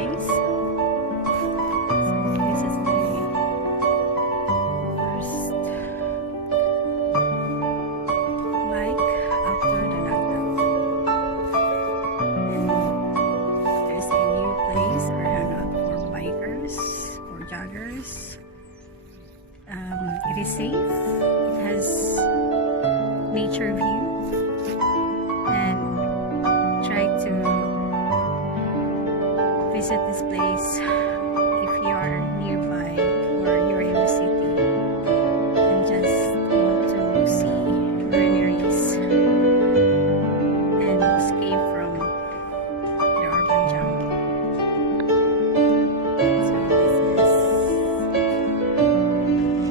place. So this is the first bike after the lockdown. And there's a new place or hangout for bikers or joggers. It is safe. It has nature view, and try to visit this place if you are nearby or you're in the city and just want to see greeneries and escape from the urban jam. So this is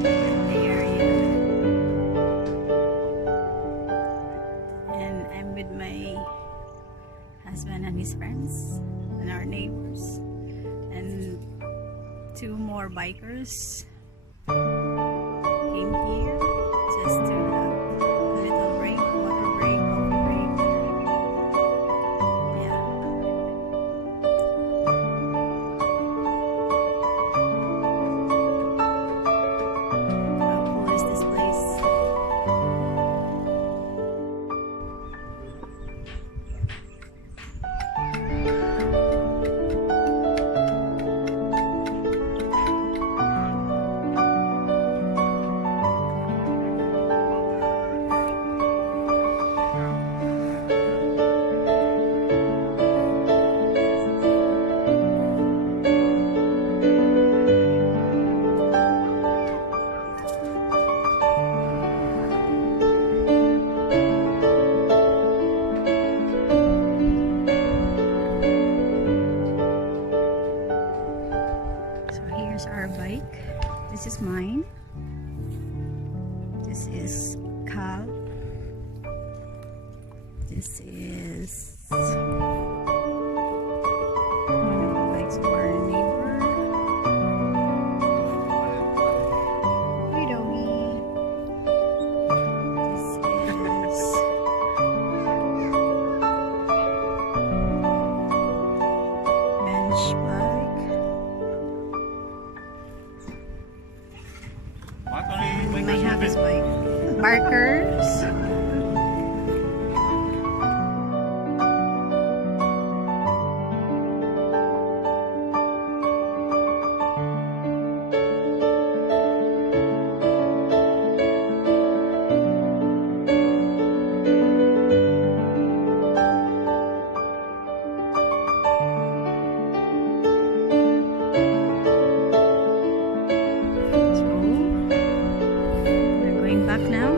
the area, and I'm with my husband and his friends and our neighbors and two more bikers came here just to have a little break, water break, coffee break. Yeah. How cool is this place? Our bike. This is mine. This is Cal. This is one of the bikes of our neighbor. Hey doggy. This is bench bike. We might have this bike. Barkers. Back now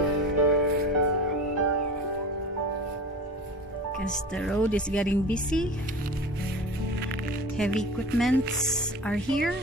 because the road is getting busy. Heavy equipments are here.